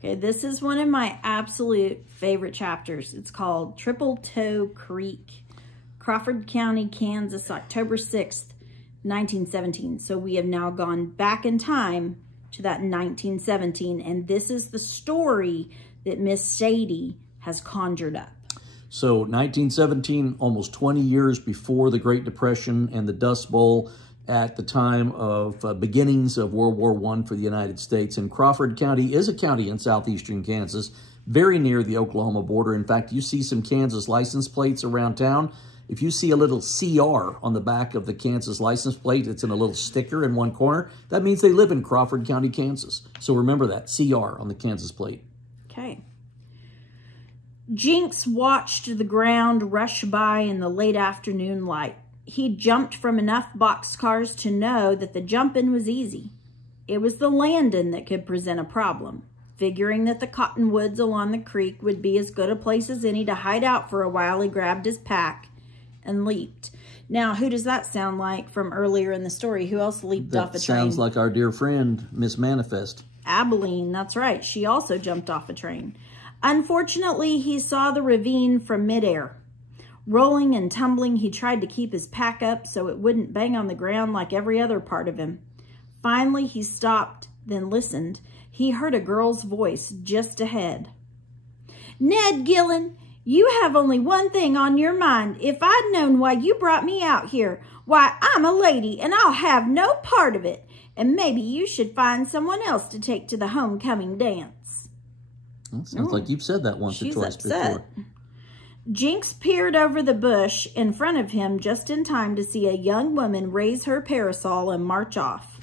Okay, this is one of my absolute favorite chapters. It's called Triple Toe Creek, Crawford County, Kansas, October 6th, 1917. So we have now gone back in time to that 1917, and this is the story that Miss Sadie has conjured up. So 1917, almost 20 years before the Great Depression and the Dust Bowl, at the time of beginnings of World War I for the United States. And Crawford County is a county in southeastern Kansas, very near the Oklahoma border. In fact, you see some Kansas license plates around town. If you see a little CR on the back of the Kansas license plate, it's in a little sticker in one corner, that means they live in Crawford County, Kansas. So remember that, CR on the Kansas plate. Okay. Jinx watched the ground rush by in the late afternoon light. He jumped from enough boxcars to know that the jumping was easy. It was the landing that could present a problem. Figuring that the cottonwoods along the creek would be as good a place as any to hide out for a while, he grabbed his pack and leaped. Now, who does that sound like from earlier in the story? Who else leaped off a train? That sounds like our dear friend, Miss Manifest. Abilene, that's right. She also jumped off a train. Unfortunately, he saw the ravine from midair. Rolling and tumbling, he tried to keep his pack up so it wouldn't bang on the ground like every other part of him. Finally, he stopped, then listened. He heard a girl's voice just ahead. "Ned Gillen, you have only one thing on your mind. If I'd known why you brought me out here, why, I'm a lady and I'll have no part of it. And maybe you should find someone else to take to the homecoming dance." Well, sounds like you've said that once or twice before. Jinx peered over the bush in front of him just in time to see a young woman raise her parasol and march off.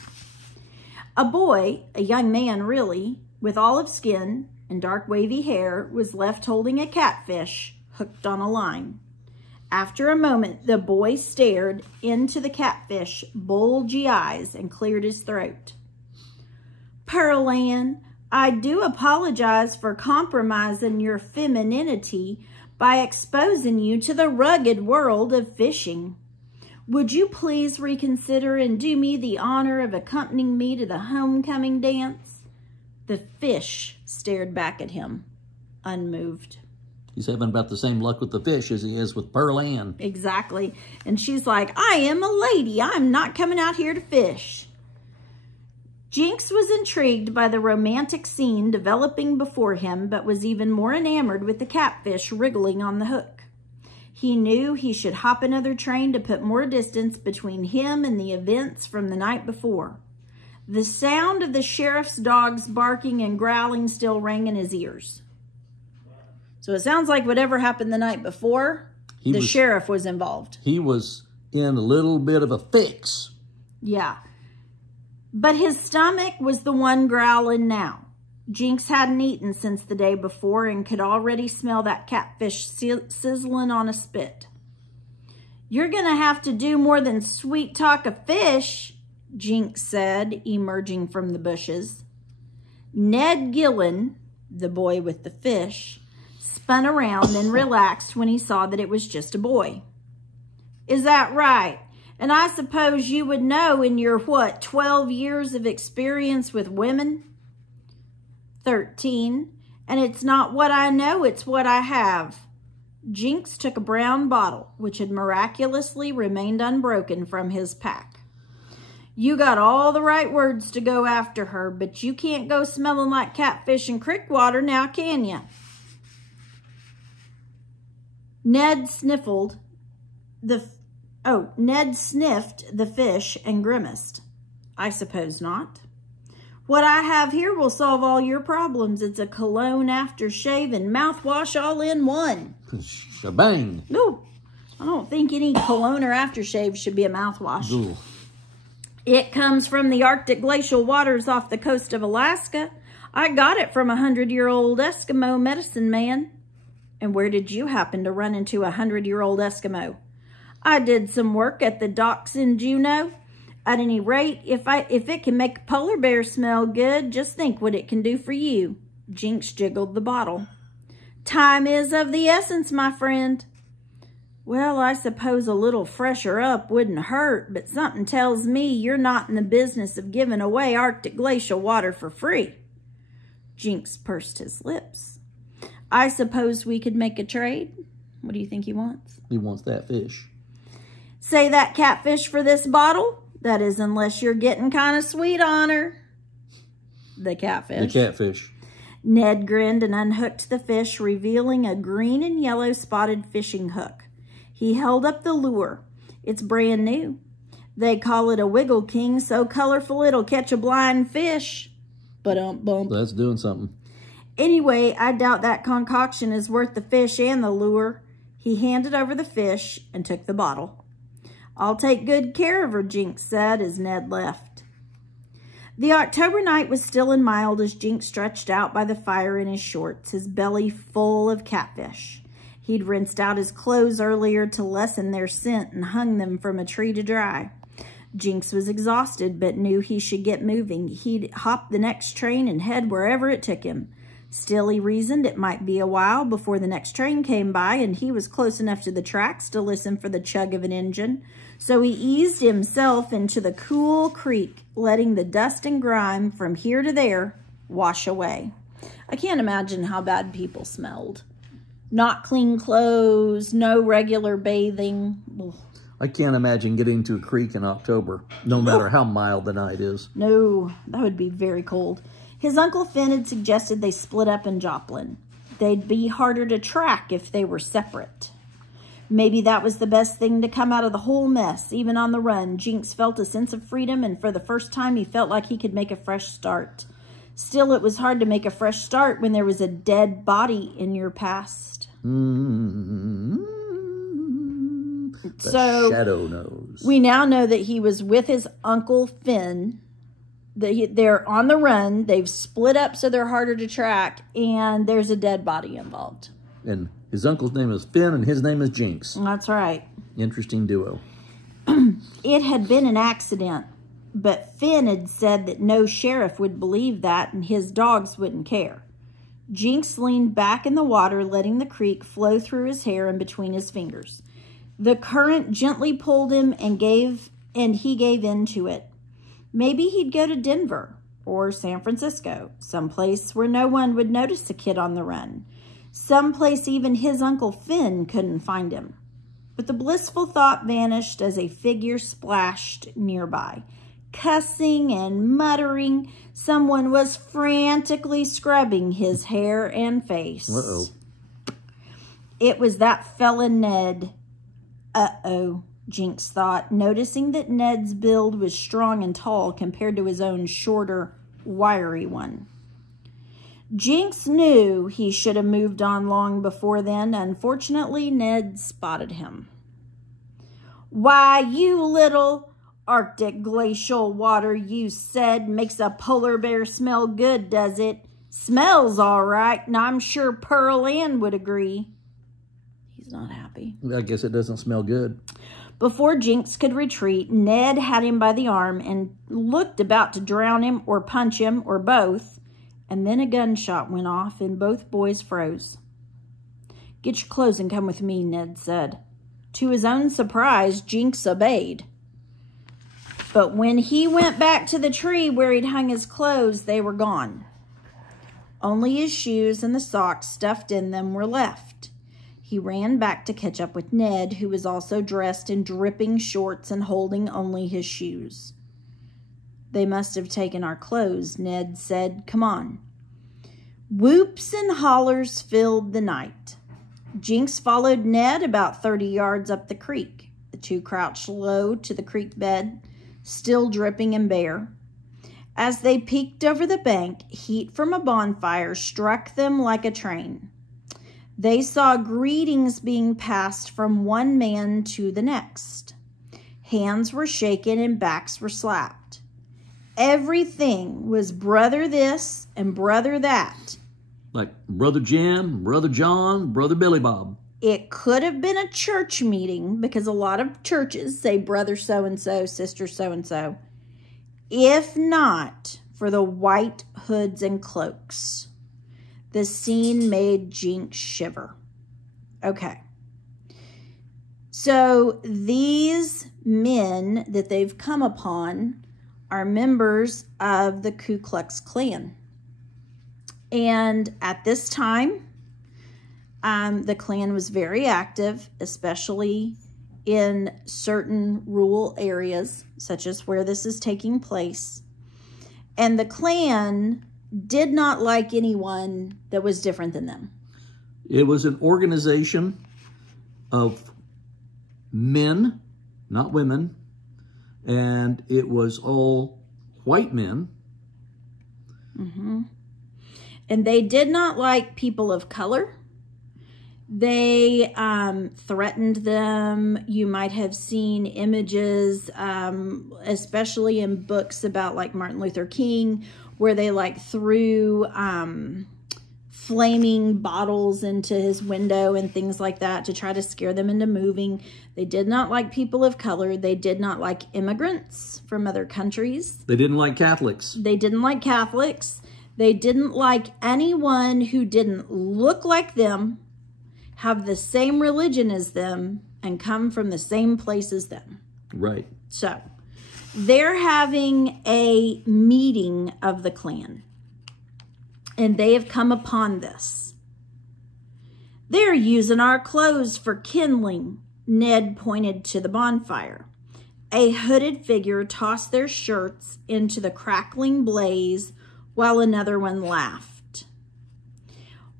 A boy, a young man really, with olive skin and dark wavy hair, was left holding a catfish hooked on a line. After a moment, the boy stared into the catfish, bulgy eyes, and cleared his throat. "Pearl Ann, I do apologize for compromising your femininity by exposing you to the rugged world of fishing. Would you please reconsider and do me the honor of accompanying me to the homecoming dance?" The fish stared back at him, unmoved. He's having about the same luck with the fish as he is with Pearl Ann. Exactly. And she's like, "I am a lady. I'm not coming out here to fish." Jinx was intrigued by the romantic scene developing before him, but was even more enamored with the catfish wriggling on the hook. He knew he should hop another train to put more distance between him and the events from the night before. The sound of the sheriff's dogs barking and growling still rang in his ears. So it sounds like whatever happened the night before, the sheriff was involved. He was in a little bit of a fix. Yeah. But his stomach was the one growling now. Jinx hadn't eaten since the day before and could already smell that catfish sizzling on a spit. "You're going to have to do more than sweet talk a fish," Jinx said, emerging from the bushes. Ned Gillen, the boy with the fish, spun around and relaxed when he saw that it was just a boy. "Is that right? And I suppose you would know in your, 12 years of experience with women?" 13. "And it's not what I know, it's what I have." Jinx took a brown bottle, which had miraculously remained unbroken, from his pack. "You got all the right words to go after her, but you can't go smelling like catfish and creek water now, can you?" Ned sniffed the fish and grimaced. "I suppose not. What I have here will solve all your problems. It's a cologne, aftershave, and mouthwash all in one." Shebang. No, I don't think any cologne or aftershave should be a mouthwash. Ooh. "It comes from the Arctic glacial waters off the coast of Alaska. I got it from a 100-year-old Eskimo medicine man." "And where did you happen to run into a 100-year-old Eskimo?" "I did some work at the docks in Juneau. At any rate, if it can make a polar bear smell good, just think what it can do for you." Jinx jiggled the bottle. "Time is of the essence, my friend." "Well, I suppose a little fresher up wouldn't hurt, but something tells me you're not in the business of giving away Arctic glacial water for free." Jinx pursed his lips. I suppose we could make a trade. What do you think he wants? He wants that fish. Say that catfish for this bottle? That is, unless you're getting kind of sweet on her. The catfish. The catfish. Ned grinned and unhooked the fish, revealing a green and yellow spotted fishing hook. He held up the lure. It's brand new. They call it a Wiggle King, so colorful it'll catch a blind fish. Ba-dum-bum. That's doing something. Anyway, I doubt that concoction is worth the fish and the lure. He handed over the fish and took the bottle. I'll take good care of her, Jinx said as Ned left. The October night was still and mild as Jinx stretched out by the fire in his shorts, his belly full of catfish. He'd rinsed out his clothes earlier to lessen their scent and hung them from a tree to dry. Jinx was exhausted but knew he should get moving. He'd hop the next train and head wherever it took him. Still, he reasoned it might be a while before the next train came by, and he was close enough to the tracks to listen for the chug of an engine. So he eased himself into the cool creek, letting the dust and grime from here to there wash away. I can't imagine how bad people smelled. Not clean clothes, no regular bathing. Ugh. I can't imagine getting to a creek in October, no matter how mild the night is. No, that would be very cold. His Uncle Finn had suggested they split up in Joplin. They'd be harder to track if they were separate. Maybe that was the best thing to come out of the whole mess. Even on the run, Jinx felt a sense of freedom, and for the first time he felt like he could make a fresh start. Still, it was hard to make a fresh start when there was a dead body in your past. The shadow knows. We now know that he was with his Uncle Finn. They're on the run. They've split up so they're harder to track, and there's a dead body involved. And his uncle's name is Finn, and his name is Jinx. That's right. Interesting duo. It had been an accident, but Finn had said that no sheriff would believe that, and his dogs wouldn't care. Jinx leaned back in the water, letting the creek flow through his hair and between his fingers. The current gently pulled him and he gave in to it. Maybe he'd go to Denver or San Francisco, someplace where no one would notice a kid on the run, someplace even his Uncle Finn couldn't find him. But the blissful thought vanished as a figure splashed nearby. Cussing and muttering, someone was frantically scrubbing his hair and face. Uh-oh. It was that fella Ned. Uh-oh, Jinx thought, noticing that Ned's build was strong and tall compared to his own shorter, wiry one. Jinx knew he should have moved on long before then. Unfortunately, Ned spotted him. Why, you little Arctic glacial water, you said, makes a polar bear smell good, does it? Smells all right, and I'm sure Pearl Ann would agree. He's not happy. I guess it doesn't smell good. Before Jinx could retreat, Ned had him by the arm and looked about to drown him or punch him or both. And then a gunshot went off and both boys froze. Get your clothes and come with me, Ned said. To his own surprise, Jinx obeyed. But when he went back to the tree where he'd hung his clothes, they were gone. Only his shoes and the socks stuffed in them were left. He ran back to catch up with Ned, who was also dressed in dripping shorts and holding only his shoes. They must have taken our clothes, Ned said. Come on. Whoops and hollers filled the night. Jinx followed Ned about 30 yards up the creek. The two crouched low to the creek bed, still dripping and bare. As they peeked over the bank, heat from a bonfire struck them like a train. They saw greetings being passed from one man to the next. Hands were shaken and backs were slapped. Everything was brother this and brother that. Like Brother Jim, Brother John, Brother Billy Bob. It could have been a church meeting because a lot of churches say brother so-and-so, sister so-and-so. If not for the white hoods and cloaks. The scene made Jinx shiver. Okay. So these men that they've come upon are members of the Ku Klux Klan. And at this time, the Klan was very active, especially in certain rural areas, such as where this is taking place. And the Klan did not like anyone that was different than them. It was an organization of men, not women, and it was all white men. Mm-hmm. And they did not like people of color. They threatened them. You might have seen images, especially in books about like Martin Luther King, where they like threw flaming bottles into his window and things like that to try to scare them into moving. They did not like people of color. They did not like immigrants from other countries. They didn't like Catholics. They didn't like Catholics. They didn't like anyone who didn't look like them, have the same religion as them, and come from the same place as them. Right. So they're having a meeting of the Klan, and they have come upon this. They're using our clothes for kindling. Ned pointed to the bonfire. A hooded figure tossed their shirts into the crackling blaze while another one laughed.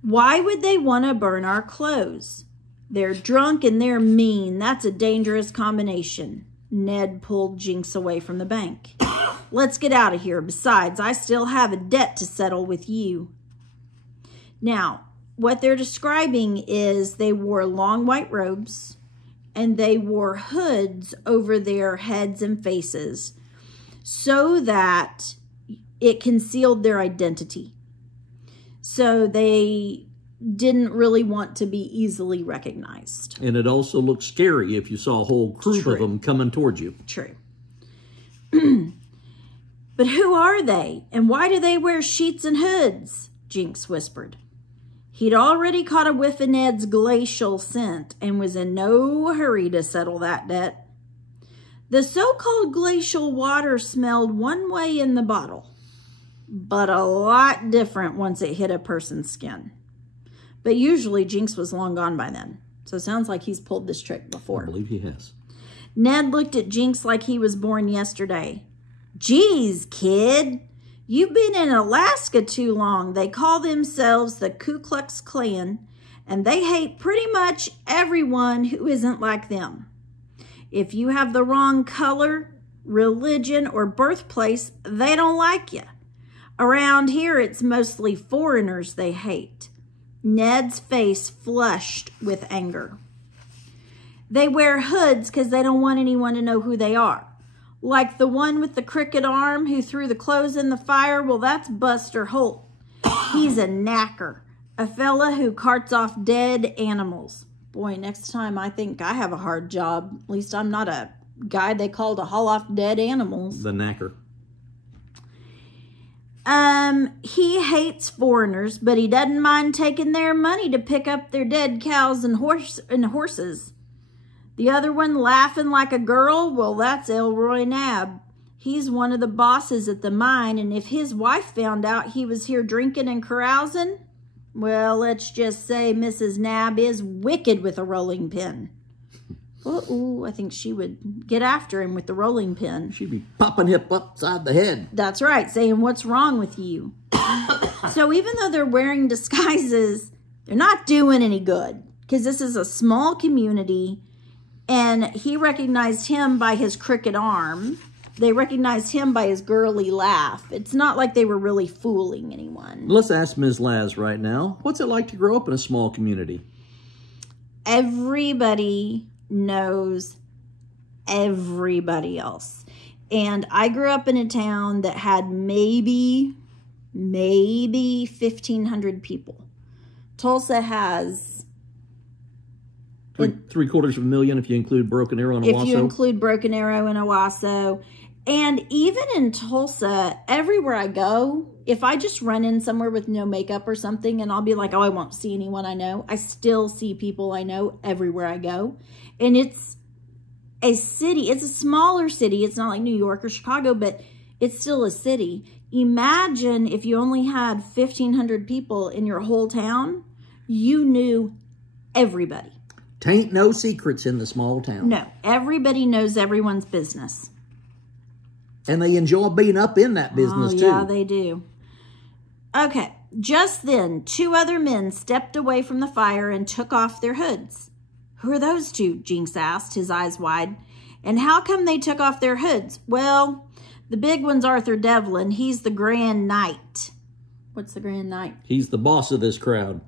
Why would they want to burn our clothes? They're drunk and they're mean. That's a dangerous combination. Ned pulled Jinx away from the bank. Let's get out of here. Besides, I still have a debt to settle with you. Now, what they're describing is they wore long white robes and they wore hoods over their heads and faces so that it concealed their identity. So they didn't really want to be easily recognized. And it also looked scary if you saw a whole group of them coming towards you. True. But who are they? And why do they wear sheets and hoods? Jinx whispered. He'd already caught a whiff of Ned's glacial scent and was in no hurry to settle that debt. The so-called glacial water smelled one way in the bottle, but a lot different once it hit a person's skin. But usually Jinx was long gone by then. So it sounds like he's pulled this trick before. I believe he has. Ned looked at Jinx like he was born yesterday. Geez, kid, you've been in Alaska too long. They call themselves the Ku Klux Klan, and they hate pretty much everyone who isn't like them. If you have the wrong color, religion, or birthplace, they don't like you. Around here, it's mostly foreigners they hate. Ned's face flushed with anger. They wear hoods because they don't want anyone to know who they are. Like the one with the crooked arm who threw the clothes in the fire, well, that's Buster Holt. He's a knacker, a fella who carts off dead animals. Boy, next time I think I have a hard job. At least I'm not a guy they call to haul off dead animals. The knacker. He hates foreigners, but he doesn't mind taking their money to pick up their dead cows and horses. The other one laughing like a girl, well, that's Elroy Nab. He's one of the bosses at the mine, and if his wife found out he was here drinking and carousing, well, let's just say Mrs. Nab is wicked with a rolling pin. Uh-oh, I think she would get after him with the rolling pin. She'd be popping him upside the head. That's right, saying, what's wrong with you? So even though they're wearing disguises, they're not doing any good because this is a small community, and he recognized him by his crooked arm. They recognized him by his girly laugh. It's not like they were really fooling anyone. Let's ask Ms. Laz right now. What's it like to grow up in a small community? Everybody knows everybody else. And I grew up in a town that had maybe 1,500 people. Tulsa has... $750,000 if you include Broken Arrow and Owasso. If you include Broken Arrow and Owasso. And even in Tulsa, everywhere I go, if I just run in somewhere with no makeup or something and I'll be like, oh, I won't see anyone I know, I still see people I know everywhere I go. And it's a city. It's a smaller city. It's not like New York or Chicago, but it's still a city. Imagine if you only had 1,500 people in your whole town, you knew everybody. Tain't no secrets in the small town. No, everybody knows everyone's business. And they enjoy being up in that business, too. Yeah, they do. Okay, just then, 2 other men stepped away from the fire and took off their hoods. Who are those 2? Jinx asked, his eyes wide. And how come they took off their hoods? Well, the big one's Arthur Devlin. He's the Grand Knight. What's the Grand Knight? He's the boss of this crowd.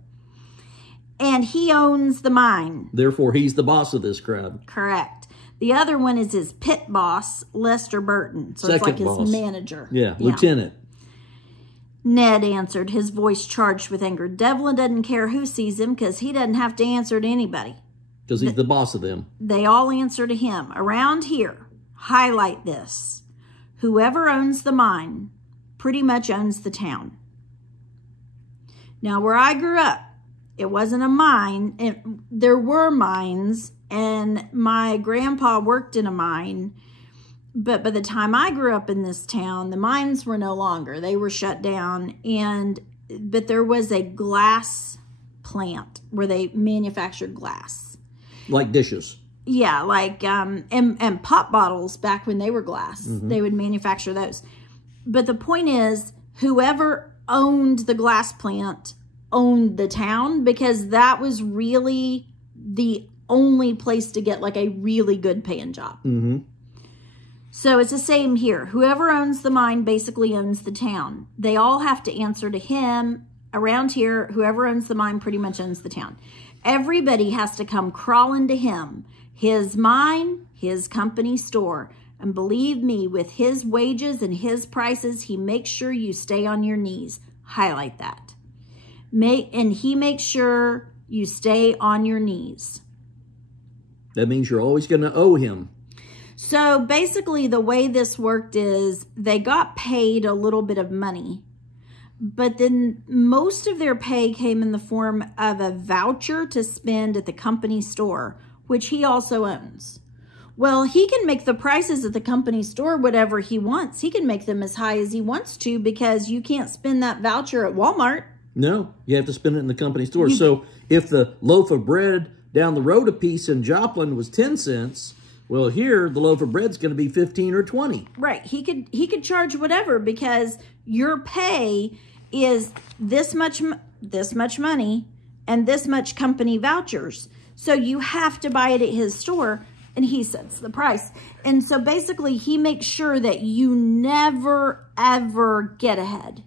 And he owns the mine. Therefore, he's the boss of this crowd. Correct. The other one is his pit boss, Lester Burton. So Second it's like boss. his manager. Yeah, lieutenant. Ned answered, his voice charged with anger. Devlin doesn't care who sees him because he doesn't have to answer to anybody. Because he's the boss of them. They all answer to him. Around here, highlight this. Whoever owns the mine pretty much owns the town. Now, where I grew up, it wasn't a mine. There were mines, and my grandpa worked in a mine. But by the time I grew up in this town, the mines were no longer. They were shut down. But there was a glass plant where they manufactured glass. Like dishes. Yeah, like, and pop bottles back when they were glass. They would manufacture those. But the point is, whoever owned the glass plant owned the town, because that was really the only place to get like a really good paying job. So it's the same here. Whoever owns the mine basically owns the town. They all have to answer to him. Around here, whoever owns the mine pretty much owns the town. Everybody has to come crawling to him. His mine, his company store. And believe me, with his wages and his prices, he makes sure you stay on your knees. Highlight that. And he makes sure you stay on your knees. That means you're always going to owe him. So basically the way this worked is they got paid a little bit of money, but then most of their pay came in the form of a voucher to spend at the company store, which he also owns. Well, he can make the prices at the company store whatever he wants. He can make them as high as he wants to, because you can't spend that voucher at Walmart. No, you have to spend it in the company store. So if the loaf of bread down the road a piece in Joplin was 10 cents, well, here the loaf of bread's going to be 15 or 20. Right. He could charge whatever, because your pay is this much money and this much company vouchers. So you have to buy it at his store, and he sets the price. And so basically he makes sure that you never, ever get ahead.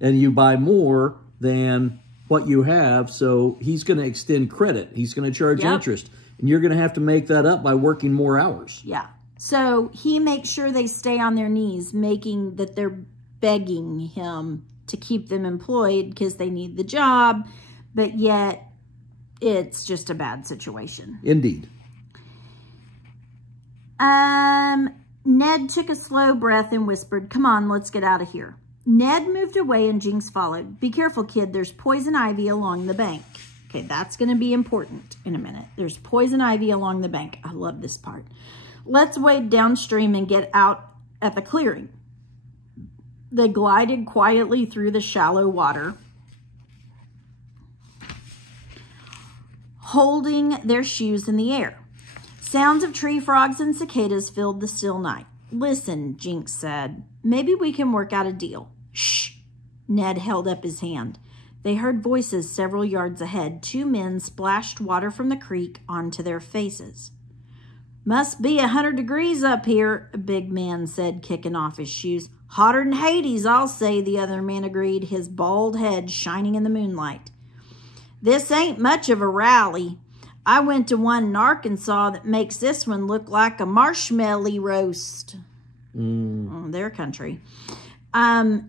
And you buy more than what you have, so he's going to extend credit. He's going to charge interest. And you're going to have to make that up by working more hours. Yeah. So he makes sure they stay on their knees, making that they're begging him to keep them employed because they need the job, but yet it's just a bad situation. Indeed. Ned took a slow breath and whispered, "Come on, let's get out of here." Ned moved away and Jinx followed. "Be careful, kid. There's poison ivy along the bank." Okay, that's going to be important in a minute. There's poison ivy along the bank. I love this part. "Let's wade downstream and get out at the clearing." They glided quietly through the shallow water, holding their shoes in the air. Sounds of tree frogs and cicadas filled the still night. "Listen," Jinx said, "maybe we can work out a deal." "Shh." Ned held up his hand. They heard voices several yards ahead. 2 men splashed water from the creek onto their faces. "Must be 100 degrees up here," a big man said, kicking off his shoes. "Hotter than Hades, I'll say," the other man agreed, his bald head shining in the moonlight. "This ain't much of a rally. I went to one in Arkansas that makes this one look like a marshmallow roast." Oh, their country.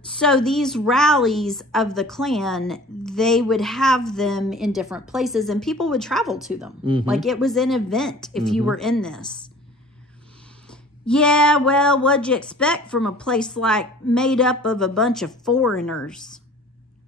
So these rallies of the Klan, they would have them in different places and people would travel to them. Like it was an event if you were in this. "Yeah, well, what'd you expect from a place like made up of a bunch of foreigners?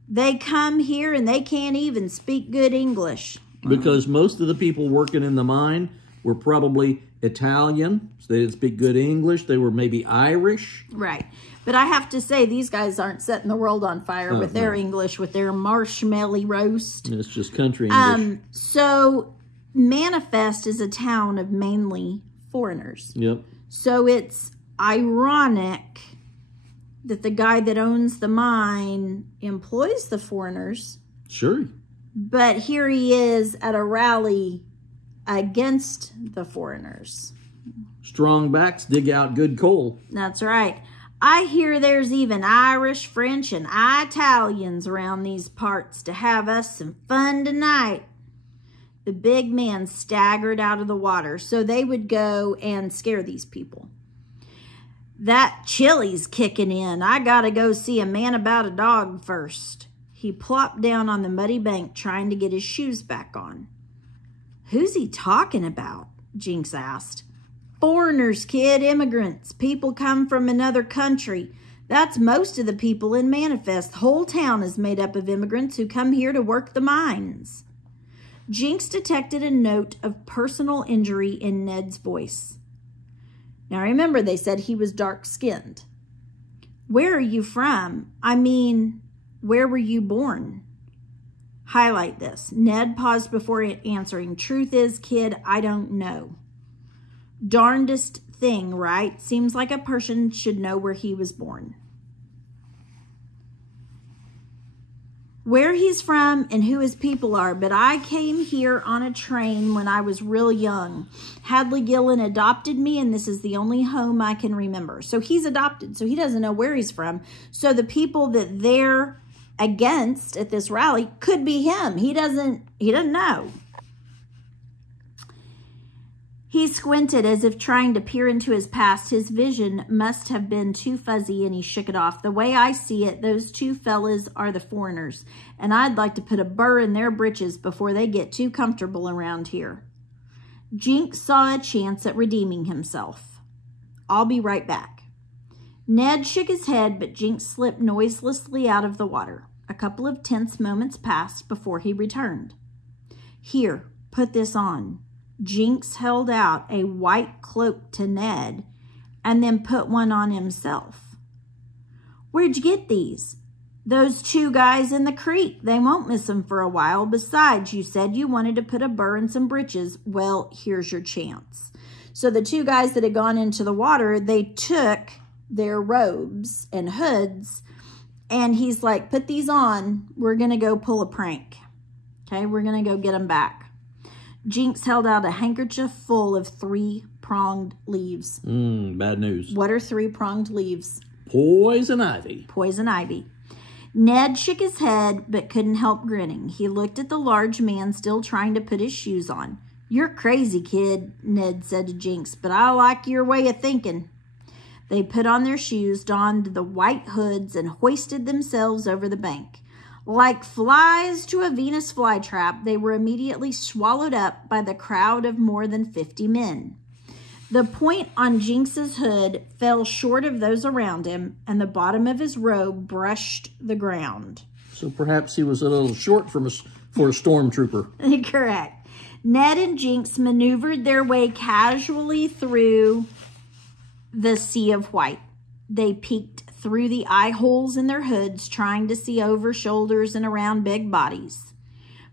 They come here and they can't even speak good English." Because most of the people working in the mine were probably Italian. So they didn't speak good English. They were maybe Irish. Right. But I have to say, these guys aren't setting the world on fire with their English, with their marshmallow roast. It's just country English. So Manifest is a town of mainly foreigners. Yep. So it's ironic that the guy that owns the mine employs the foreigners. Sure. But here he is at a rally against the foreigners. Strong backs dig out good coal. That's right. I hear there's even Irish, French, and Italians around these parts to have us some fun tonight. The big man staggered out of the water, so they would go and scare these people. That chili's kicking in. I gotta go see a man about a dog first. He plopped down on the muddy bank trying to get his shoes back on. Who's he talking about? Jinx asked. Foreigners, kid, immigrants. People come from another country. That's most of the people in Manifest. The whole town is made up of immigrants who come here to work the mines. Jinx detected a note of personal injury in Ned's voice. Now remember, they said he was dark-skinned. Where are you from? I mean, where were you born? Highlight this. Ned paused before answering. Truth is, kid, I don't know. Darndest thing, right? Seems like a person should know where he was born. Where he's from and who his people are, but I came here on a train when I was real young. Hadley Gillen adopted me, and this is the only home I can remember. So he's adopted, so he doesn't know where he's from. So the people that they're against at this rally could be him. He doesn't know. He squinted as if trying to peer into his past. His vision must have been too fuzzy, and he shook it off. The way I see it, those two fellas are the foreigners, and I'd like to put a burr in their britches before they get too comfortable around here. Jinx saw a chance at redeeming himself. I'll be right back. Ned shook his head, but Jinx slipped noiselessly out of the water. A couple of tense moments passed before he returned. Here, put this on. Jinx held out a white cloak to Ned and then put one on himself. Where'd you get these? Those two guys in the creek. They won't miss them for a while. Besides, you said you wanted to put a burr in some britches. Well, here's your chance. So the two guys that had gone into the water, they took their robes and hoods, and he's like, put these on. We're going to go pull a prank. Okay, we're going to go get them back. Jinx held out a handkerchief full of three-pronged leaves. Bad news. What are three-pronged leaves? Poison ivy. Poison ivy. Ned shook his head but couldn't help grinning. He looked at the large man still trying to put his shoes on. You're crazy, kid, Ned said to Jinx, but I like your way of thinking. They put on their shoes, donned the white hoods, and hoisted themselves over the bank. Like flies to a Venus flytrap, they were immediately swallowed up by the crowd of more than 50 men. The point on Jinx's hood fell short of those around him, and the bottom of his robe brushed the ground. So perhaps he was a little short for a stormtrooper. Correct. Ned and Jinx maneuvered their way casually through the sea of white. They peeked through the eye holes in their hoods, trying to see over shoulders and around big bodies.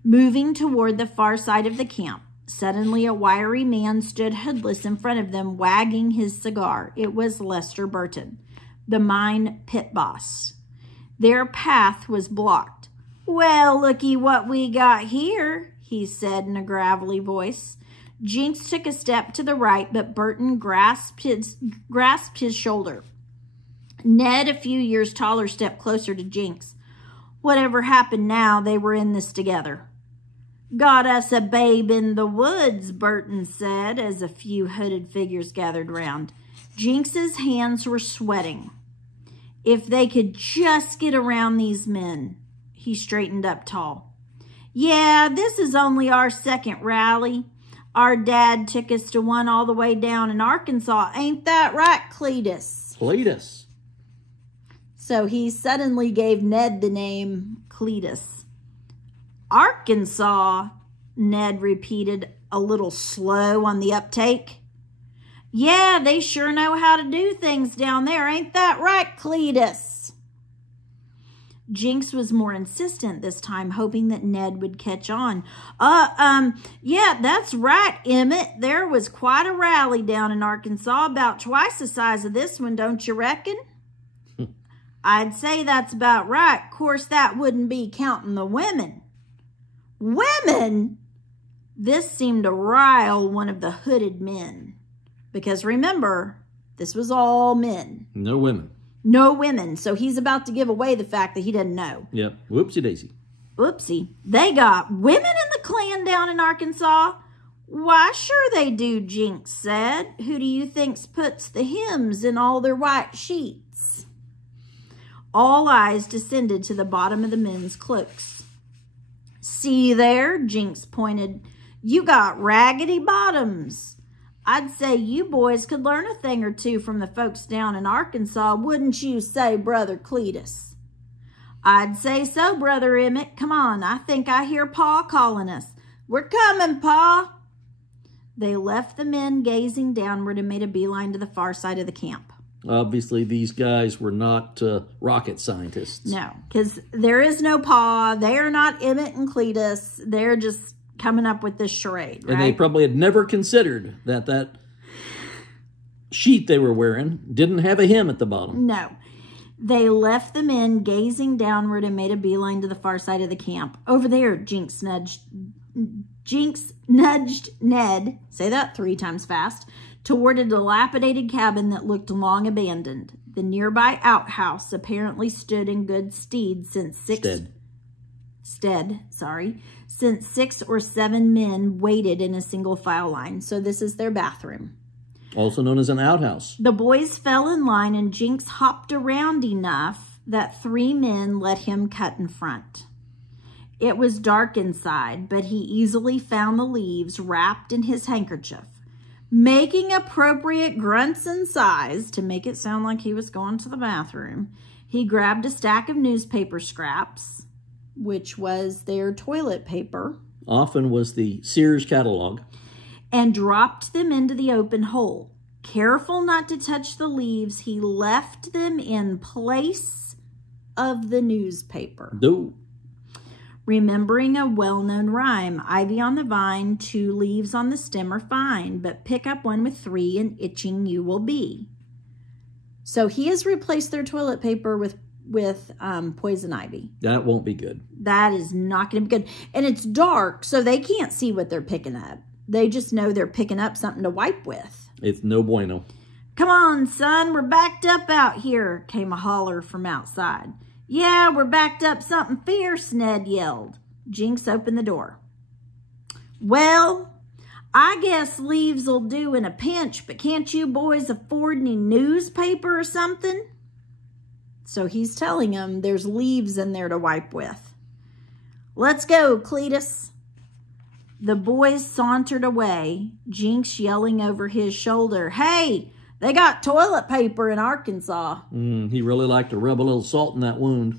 Moving toward the far side of the camp, suddenly a wiry man stood hoodless in front of them, wagging his cigar. It was Lester Burton, the mine pit boss. Their path was blocked. Well, looky what we got here, he said in a gravelly voice. Jinx took a step to the right, but Burton grasped his shoulder. Ned, a few years taller, stepped closer to Jinx. Whatever happened now, they were in this together. Got us a babe in the woods, Burton said, as a few hooded figures gathered round. Jinx's hands were sweating. If they could just get around these men. He straightened up tall. Yeah, this is only our second rally. Our dad took us to one all the way down in Arkansas. Ain't that right, Cletus? Cletus. So he suddenly gave Ned the name Cletus. Arkansas, Ned repeated, a little slow on the uptake. Yeah, they sure know how to do things down there. Ain't that right, Cletus? Jinx was more insistent this time, hoping that Ned would catch on. Yeah, that's right, Emmett. There was quite a rally down in Arkansas, about twice the size of this one, don't you reckon? I'd say that's about right. Of course, that wouldn't be counting the women. Women? This seemed to rile one of the hooded men. Because remember, this was all men. No women. No women. So he's about to give away the fact that he didn't know. Yep. Whoopsie daisy. Whoopsie. They got women in the Klan down in Arkansas? Why, sure they do, Jinx said. Who do you think puts the hymns in all their white sheets? All eyes descended to the bottom of the men's cloaks. See there, Jinx pointed. You got raggedy bottoms. I'd say you boys could learn a thing or two from the folks down in Arkansas, wouldn't you say, Brother Cletus? I'd say so, Brother Emmett. Come on, I think I hear Pa calling us. We're coming, Pa. They left the men gazing downward and made a beeline to the far side of the camp. Obviously, these guys were not rocket scientists. No, because there is no Pa. They are not Emmett and Cletus. They're just coming up with this charade, right? And they probably had never considered that sheet they were wearing didn't have a hymn at the bottom. No. They left the men gazing downward and made a beeline to the far side of the camp. Over there, Jinx nudged Ned, say that 3 times fast, toward a dilapidated cabin that looked long abandoned. The nearby outhouse apparently stood in good stead since 6 or 7 men waited in a single file line. So this is their bathroom. Also known as an outhouse. The boys fell in line and Jinx hopped around enough that 3 men let him cut in front. It was dark inside, but he easily found the leaves wrapped in his handkerchief. Making appropriate grunts and sighs to make it sound like he was going to the bathroom, he grabbed a stack of newspaper scraps, which was their toilet paper. Often was the Sears catalog. And dropped them into the open hole. Careful not to touch the leaves, he left them in place of the newspaper. No. Remembering a well-known rhyme, ivy on the vine, 2 leaves on the stem are fine, but pick up one with 3 and itching you will be. So he has replaced their toilet paper with poison ivy. That won't be good. That is not going to be good. And it's dark, so they can't see what they're picking up. They just know they're picking up something to wipe with. It's no bueno. Come on, son, we're backed up out here, came a holler from outside. Yeah, we're backed up something fierce, Ned yelled. Jinx opened the door. Well, I guess leaves'll do in a pinch, but can't you boys afford any newspaper or something? So he's telling them there's leaves in there to wipe with. Let's go, Cletus. The boys sauntered away, Jinx yelling over his shoulder, Hey, they got toilet paper in Arkansas. He really liked to rub a little salt in that wound.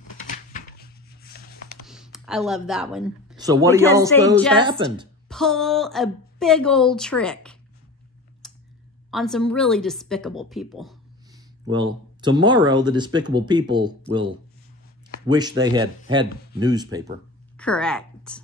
I love that one. So what do y'all suppose happened? Pull a big old trick on some really despicable people. Well, tomorrow the despicable people will wish they had newspaper. Correct.